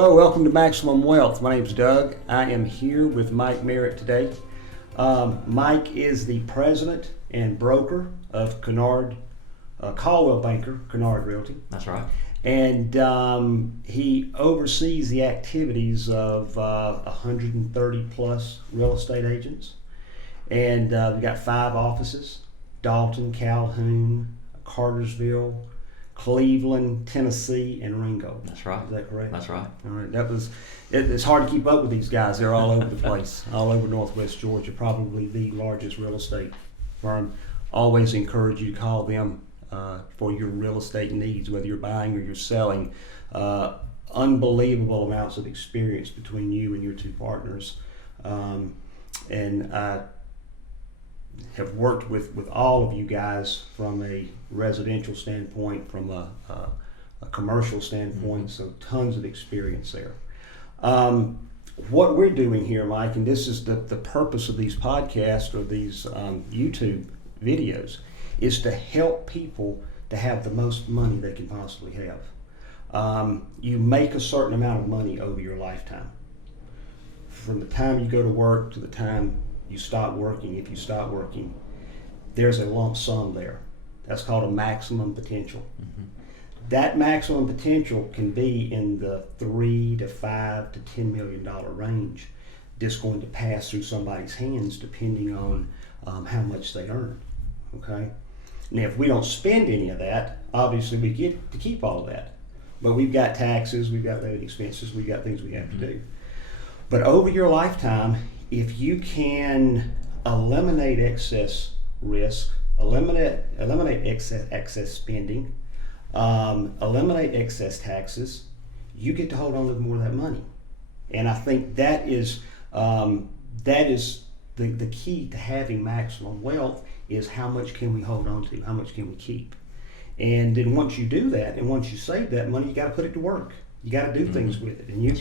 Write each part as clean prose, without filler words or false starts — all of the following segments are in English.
Hello, welcome to Maximum Wealth. My name's Doug. I am here with Mike Maret today. Mike is the president and broker of Coldwell banker, Kinard Realty. That's right. And he oversees the activities of 130 plus real estate agents. And we've got 5 offices: Dalton, Calhoun, Cartersville, Cleveland, Tennessee, and Ringo. That's right. Is that correct? That's right. All right. It's hard to keep up with these guys. They're all over the place, all over Northwest Georgia, probably the largest real estate firm. Always encourage you to call them for your real estate needs, whether you're buying or you're selling. Unbelievable amounts of experience between you and your 2 partners. And I have worked with all of you guys from a residential standpoint, from a commercial standpoint, so tons of experience there. What we're doing here, Mike, and this is the purpose of these podcasts or these YouTube videos, is to help people to have the most money they can possibly have. You make a certain amount of money over your lifetime. From the time you go to work to the time you stop working, if you stop working, there's a lump sum there. That's called a maximum potential. Mm-hmm. That maximum potential can be in the $3 to $5 to $10 million range, just going to pass through somebody's hands depending on how much they earn. Okay. Now, if we don't spend any of that, obviously we get to keep all of that. But we've got taxes, we've got living expenses, we've got things we have to do. But over your lifetime, if you can eliminate excess risk, eliminate excess spending, eliminate excess taxes, you get to hold on to more of that money. And I think that is the key to having maximum wealth, is how much can we hold on to, how much can we keep. And then once you do that, and once you save that money, you got to put it to work. You got to do things with it. And you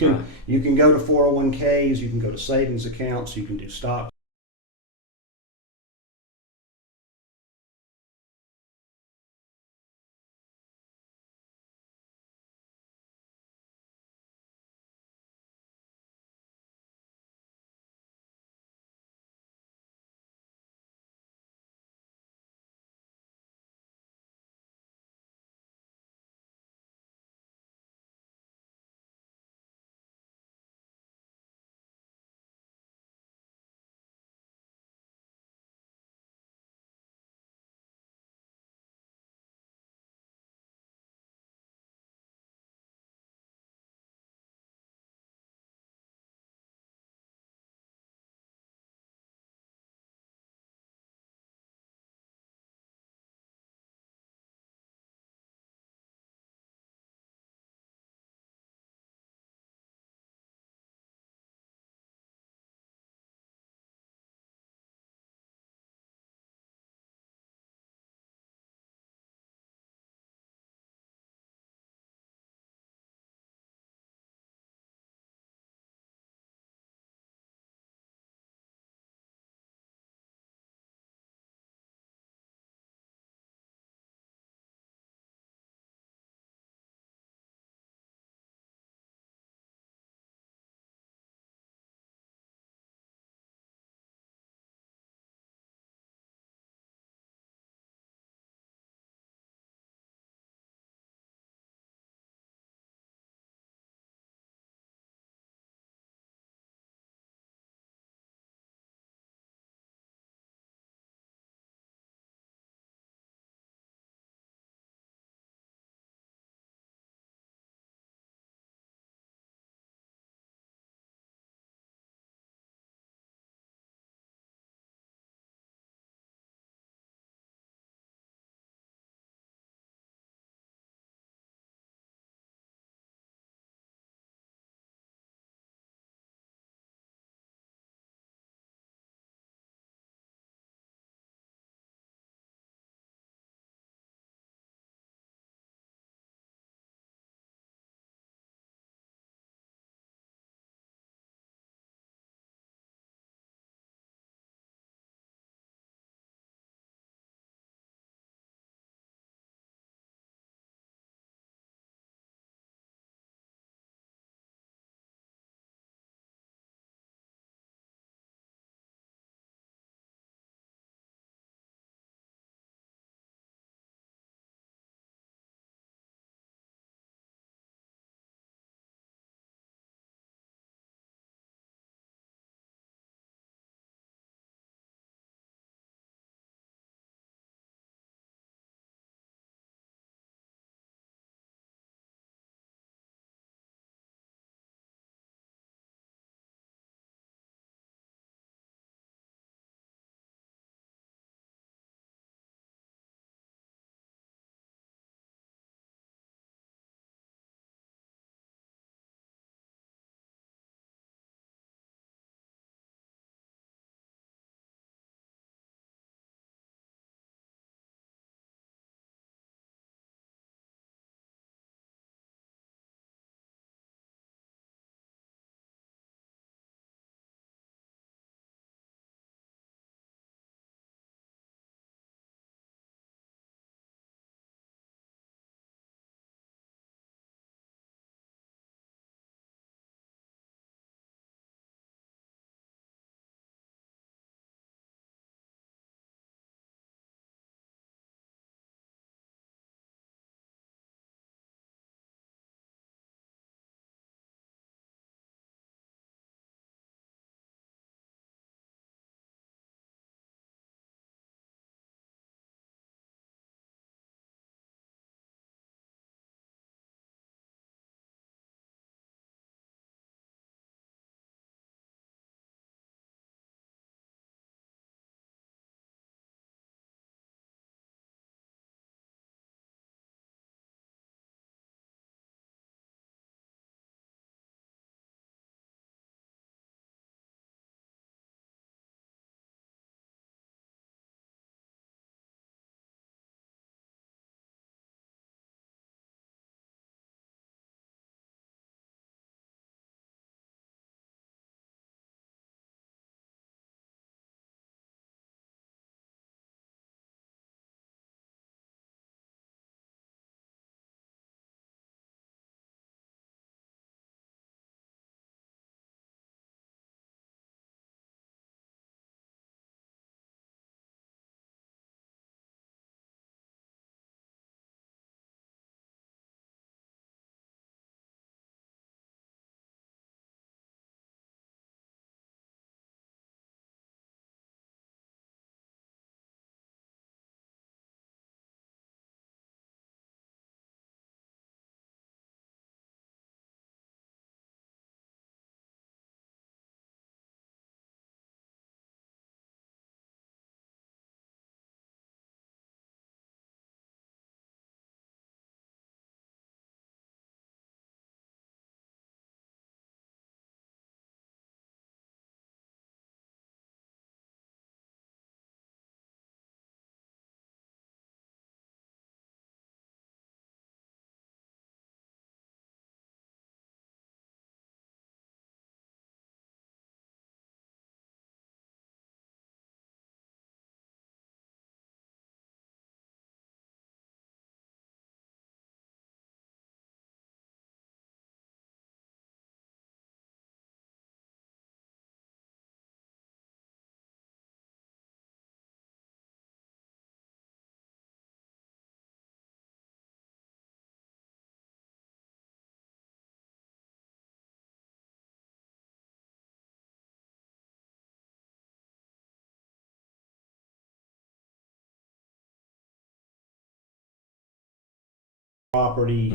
can go to 401ks, you can go to savings accounts, you can do stock property,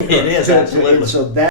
It is, absolutely. And so that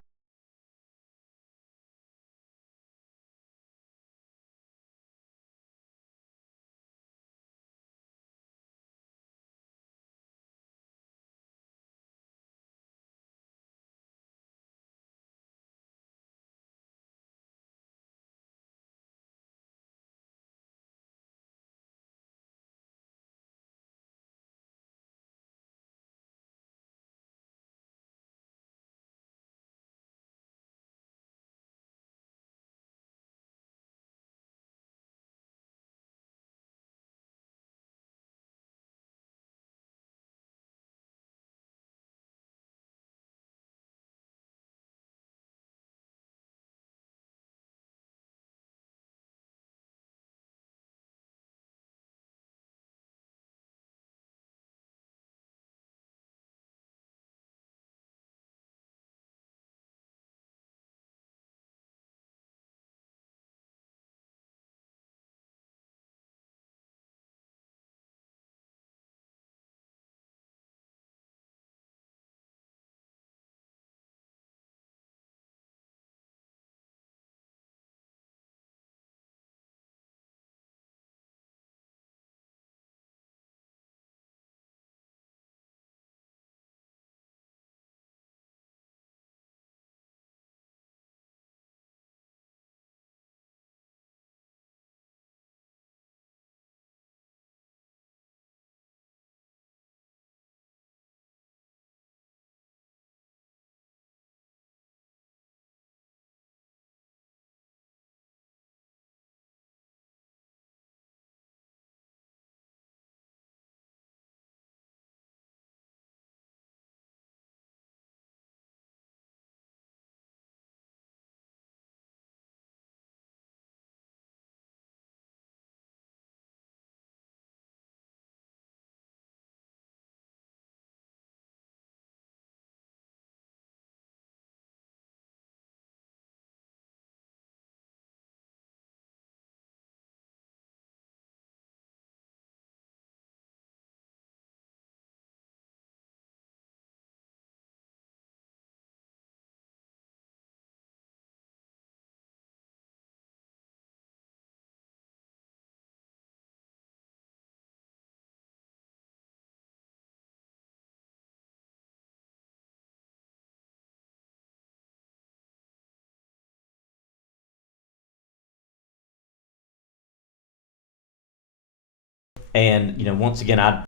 And once again, I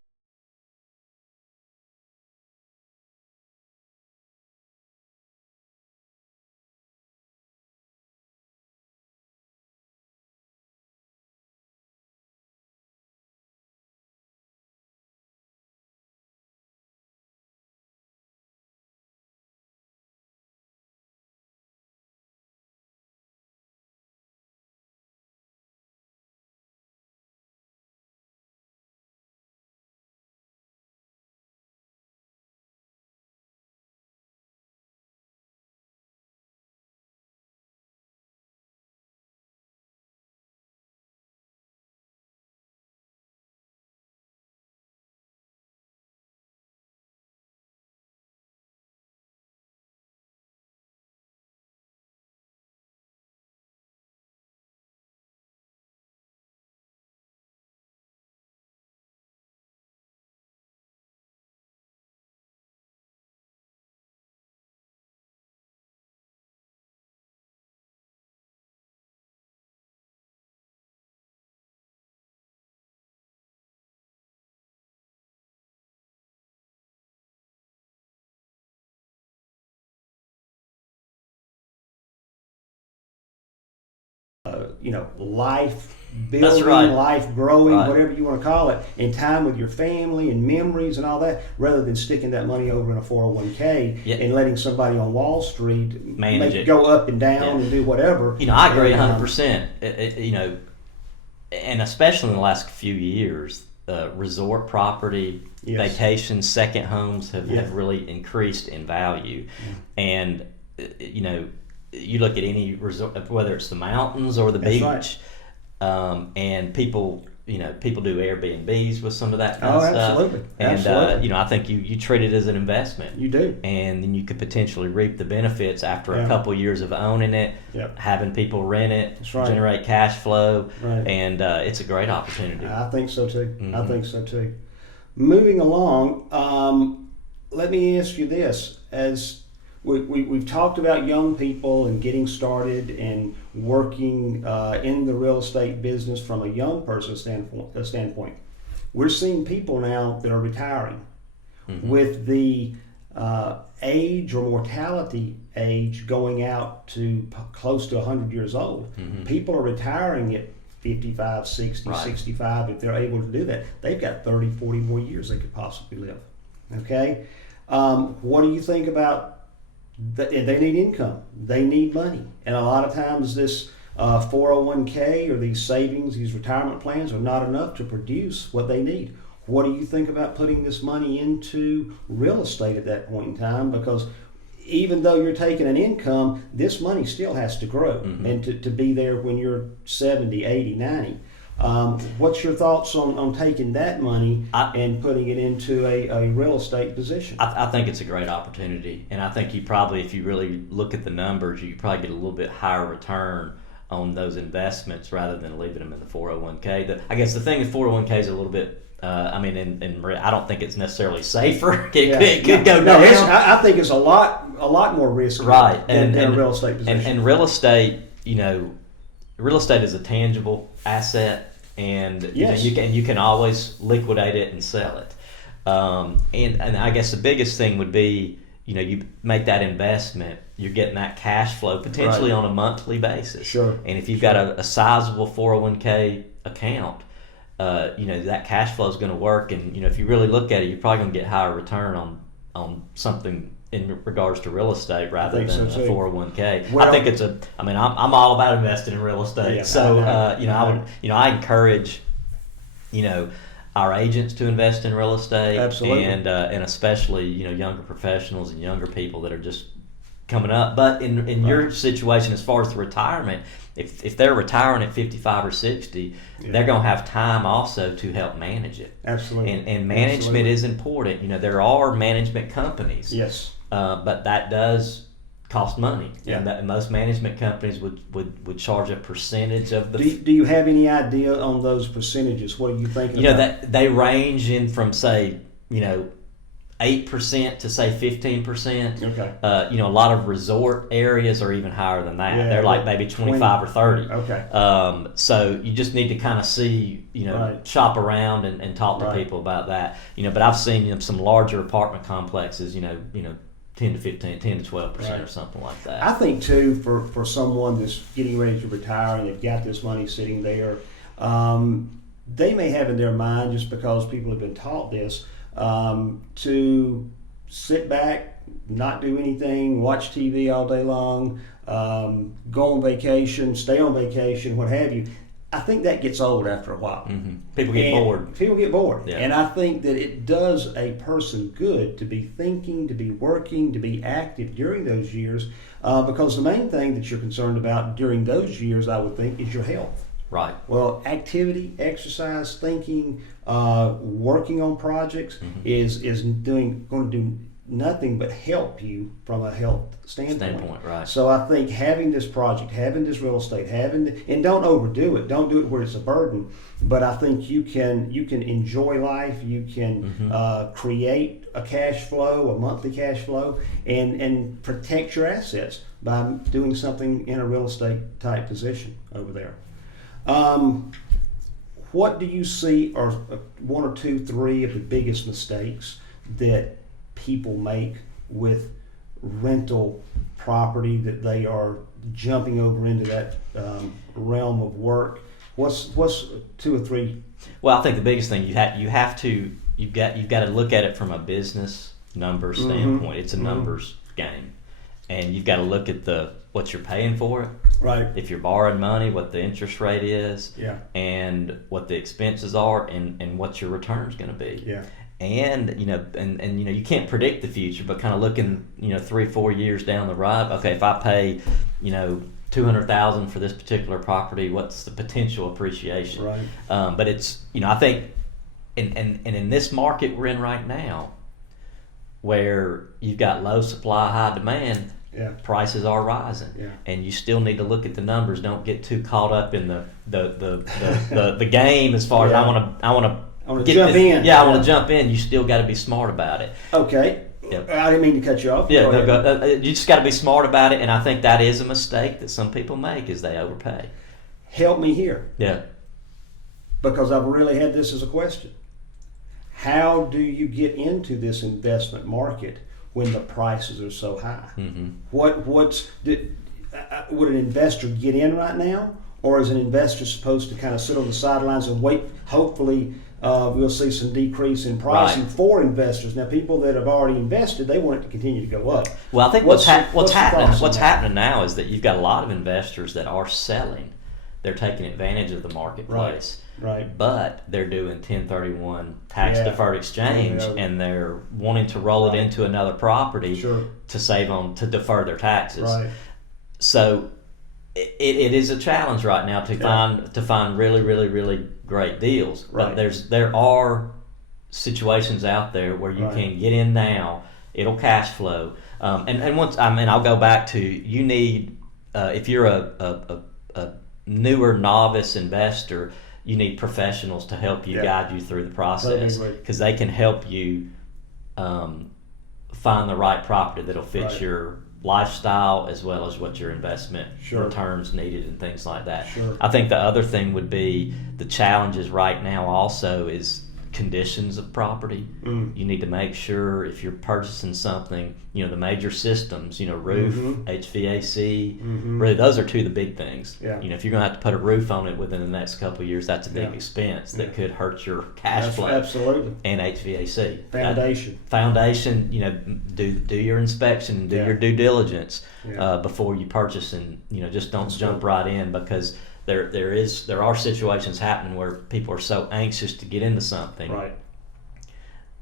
life That's building, right. life growing, Right. whatever you want to call it, and time with your family and memories and all that, rather than sticking that money over in a 401k Yeah. and letting somebody on Wall Street Manage make it. go up and down Yeah. and do whatever. I agree And, 100%. And especially in the last few years, resort property, Yes. vacations, second homes have, Yeah. have really increased in value. And you look at any resort, whether it's the mountains or the That's beach, right. and people do Airbnbs with some of that kind Oh, of stuff. absolutely. And Absolutely. I think you treat it as an investment. You do. And then you could potentially reap the benefits after Yeah. a couple years of owning it, Yep. having people rent it, That's right. generate cash flow, Right. and it's a great opportunity. I think so too. I Mhm. think so too. Moving along, let me ask you this: as we've talked about young people and getting started and working in the real estate business from a young person standpoint, we're seeing people now that are retiring Mhm. with the age or mortality age going out to close to 100 years old. Mhm. People are retiring at 55, 60, Right. 65 if they're able to do that. They've got 30, 40 more years they could possibly live. Okay? What do you think about they need income. They need money. And a lot of times this 401k or these savings, these retirement plans are not enough to produce what they need. What do you think about putting this money into real estate at that point in time? Because even though you're taking an income, this money still has to grow Mhm. and to be there when you're 70, 80, 90. What's your thoughts on taking that money and putting it into a real estate position? I think it's a great opportunity, and I think you probably, if you really look at the numbers, you probably get a little bit higher return on those investments rather than leaving them in the 401k. I guess the thing with 401k is a little bit. I don't think it's necessarily safer. It could go down. I think it's a lot more risky, Right, than and a real estate position. And real estate, real estate is a tangible asset, and Yes. you can always liquidate it and sell it. And I guess the biggest thing would be, you make that investment, you're getting that cash flow potentially Right. on a monthly basis. Sure. And if you've got a sizable 401k account, that cash flow is going to work, and if you really look at it, you're probably going to get higher return on something in regards to real estate rather think than so, a too. 401k. Well- I think I'm all about investing in real estate. Yeah, So I know. I encourage our agents to invest in real estate. Absolutely. And especially younger professionals and younger people that are just coming up. But in your situation, as far as the retirement, if they're retiring at 55 or 60, they're going to have time also to help manage it. Absolutely. And management Absolutely. is important. There are management companies, Yes. but that does cost money. Yeah. And most management companies would charge a percentage of the. Do you have any idea on those percentages? What are you thinking about? That they range in from, say, 8% to say 15%. Okay. A lot of resort areas are even higher than that. Yeah, They're like maybe 25 or 30. Okay. So you just need to kind of see, Right. shop around and talk to Right. people about that. But I've seen some larger apartment complexes, 10 to 15, 10 to 12% Right. or something like that. I think too, for someone that's getting ready to retire and they've got this money sitting there, they may have in their mind, just because people have been taught this, to sit back, not do anything, watch TV all day long, go on vacation, stay on vacation, what have you. I think that gets old after a while. Mm-hmm. People get bored. People get bored. Yeah. And I think that it does a person good to be thinking, to be working, to be active during those years, because the main thing that you're concerned about during those years, I would think, is your health. Right. Well, activity, exercise, thinking, working on projects is going to do nothing but help you from a health standpoint. Right. So I think having this project, having this real estate, and don't overdo it. Don't do it where it's a burden. But I think you can enjoy life. You can create a cash flow, a monthly cash flow, and protect your assets by doing something in a real estate type position over there. What do you see are one or two, three of the biggest mistakes that people make with rental property, that they are jumping over into that realm of work? What's two or three? Well, I think the biggest thing you've got to look at it from a business number standpoint. It's a numbers game, and you've got to look at what you're paying for it. Right. If you're borrowing money, what the interest rate is, Yeah. and what the expenses are, and what your return's going to be. Yeah. And you can't predict the future, but kind of looking 3-4 years down the road. Okay, if I pay $200,000 for this particular property, what's the potential appreciation? Right. But it's I think, and in this market we're in right now, where you've got low supply, high demand. Yeah. Prices are rising, Yeah. and you still need to look at the numbers. Don't get too caught up in the game as far as I want to jump in. Yeah, I want to jump in. You still got to be smart about it. Okay. Yep. I didn't mean to cut you off. Yeah, you just got to be smart about it, and I think that is a mistake that some people make, is they overpay. Help me here, Yeah. because I've really had this as a question. How do you get into this investment market when the prices are so high? Mm-hmm. Would an investor get in right now, or is an investor supposed to kind of sit on the sidelines and wait? Hopefully, we'll see some decrease in pricing for investors. Now, people that have already invested, they want it to continue to go up. Well, I think what's happening that? now is that you've got a lot of investors that are selling. They're taking advantage of the marketplace. Right. But they're doing 1031 tax deferred exchange, and they're wanting to roll it into another property to defer their taxes. Right. So it is a challenge right now to find really, really, really great deals. Right. But there are situations out there where you can get in now. It'll cash flow. And once I'll go back to, you need if you're a newer novice investor, you need professionals to help you, guide you through the process, because they can help you find the right property that'll fit your lifestyle, as well as what your investment returns needed and things like that. I think the other thing would be, the challenges right now also is conditions of property. You need to make sure, if you're purchasing something, the major systems, roof, HVAC, really those are two of the big things. If you're going to have to put a roof on it within the next couple of years, that's a big expense that could hurt your cash flow. Absolutely. And HVAC. Foundation. Do your inspection and do your due diligence before you purchase, and just don't jump right in, because there are situations happening where people are so anxious to get into something. Right.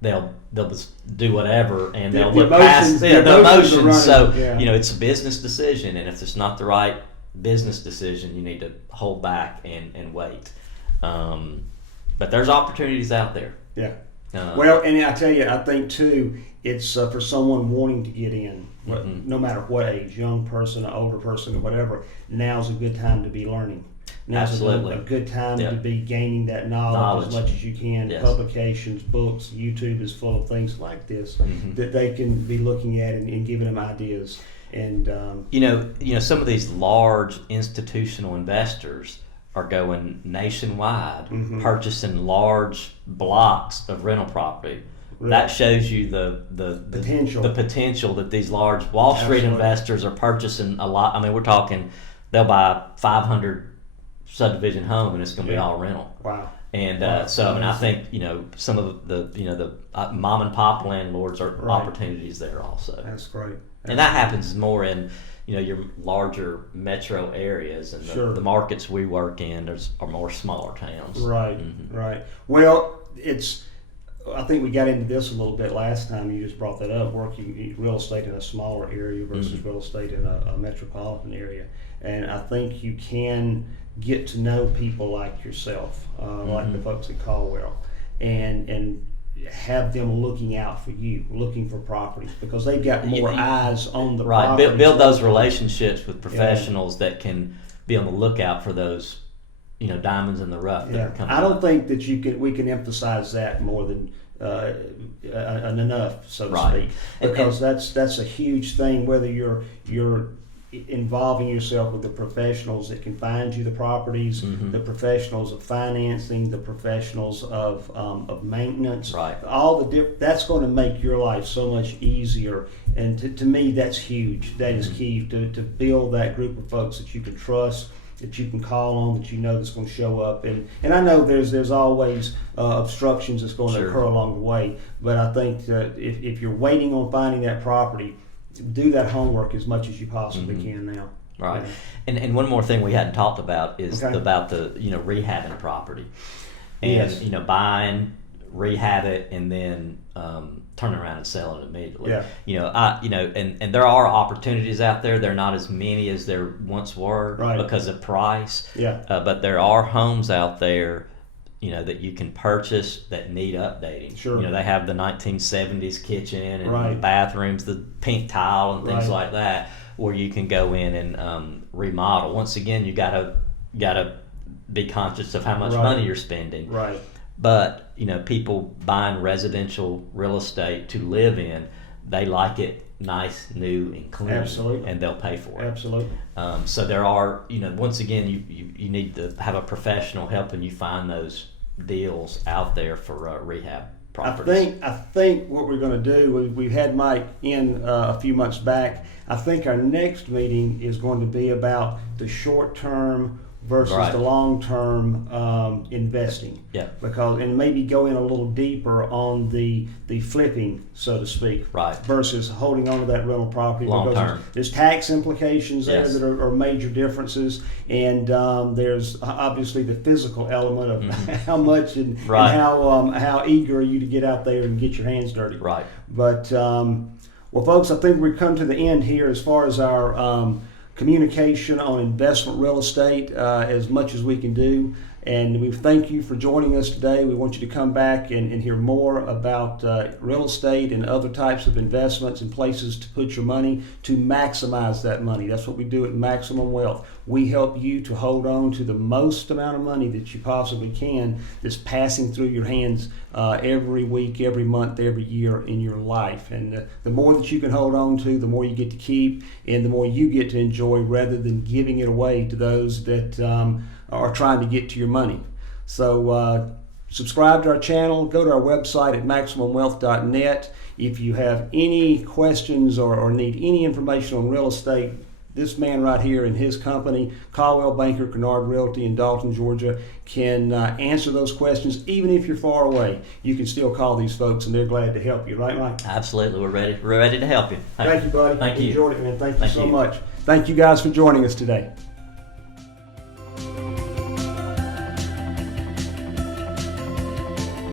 They'll just do whatever, and they'll the look past the emotions. So it's a business decision, and if it's not the right business decision, you need to hold back and wait. But there's opportunities out there. Yeah. Well, and I tell you, I think too, it's for someone wanting to get in, no matter what age, young person, an older person, or whatever. Now's a good time to be learning. Now's Absolutely. a good time Yep. to be gaining that knowledge as much as you can. Yes. Publications, books, YouTube is full of things like this that they can be looking at and giving them ideas. And you know, some of these large institutional investors are going nationwide, purchasing large blocks of rental property. Really? That shows you the potential that these large Wall Street investors are purchasing a lot. I mean, we're talking they'll buy 500 subdivision home and it's going to be all rental. Wow. And so, and I think, you know, some of the mom and pop landlords are opportunities there also. That's great. And that happens more in, you know, your larger metro areas, and the markets we work in are more smaller towns. Right, right. Well, I think we got into this a little bit last time. You just brought that up, working real estate in a smaller area versus real estate in a metropolitan area. And I think you can get to know people like yourself, like the folks at Coldwell, and have them looking out for you, looking for properties, because they've got more eyes on the property. Right, build those relationships with professionals that can be on the lookout for those, you know, diamonds in the rough that are coming. I don't think that we can emphasize that more than enough, so to speak, because that's a huge thing. Whether you're involving yourself with the professionals that can find you the properties, the professionals of financing, the professionals of maintenance, that's going to make your life so much easier. And to me, that's huge. That is key, to build that group of folks that you can trust, that you can call on, that you know that's going to show up. And I know there's always obstructions that's going to occur along the way, but I think that if you're waiting on finding that property, do that homework as much as you possibly can now. Right. And one more thing we hadn't talked about is about the, you know, rehabbing property. And, you know, buying, rehab it, and then turn around and sell it immediately. Yeah. You know, and there are opportunities out there. They're not as many as there once were because of price. Yeah. But there are homes out there, you know, that you can purchase that need updating. Sure. You know, they have the 1970s kitchen and the bathrooms, the pink tile and things like that, where you can go in and remodel. Once again, you gotta be conscious of how much money you're spending. Right. But, you know, people buying residential real estate to live in, they like it nice, new, and clean. Absolutely. And they'll pay for it. Absolutely. So there are, you know, once again, you need to have a professional helping you find those deals out there for rehab properties. I think what we're going to do, we had Mike in a few months back. I think our next meeting is going to be about the short-term versus the long-term investing. Yeah. And maybe go in a little deeper on the flipping, so to speak. Right. Versus holding on to that rental property. Long term. There's tax implications there that are major differences, and there's obviously the physical element of how much and how eager are you to get out there and get your hands dirty. Right. But well, folks, I think we've come to the end here as far as our communication on investment real estate, as much as we can do. And we thank you for joining us today. We want you to come back and hear more about real estate and other types of investments and places to put your money to maximize that money. That's what we do at Maximum Wealth. We help you to hold on to the most amount of money that you possibly can that's passing through your hands every week, every month, every year in your life. And the more that you can hold on to, the more you get to keep and the more you get to enjoy, rather than giving it away to those that are trying to get to your money. So subscribe to our channel, go to our website at MaximumWealth.net. If you have any questions or need any information on real estate, this man right here and his company, Coldwell Banker, Kinard Realty in Dalton, Georgia, can answer those questions. Even if you're far away, you can still call these folks and they're glad to help you. Right, Mike? Absolutely. We're ready to help you. Thank you, buddy. Thank you. Enjoyed it, man. Thank you so much. Thank you guys for joining us today.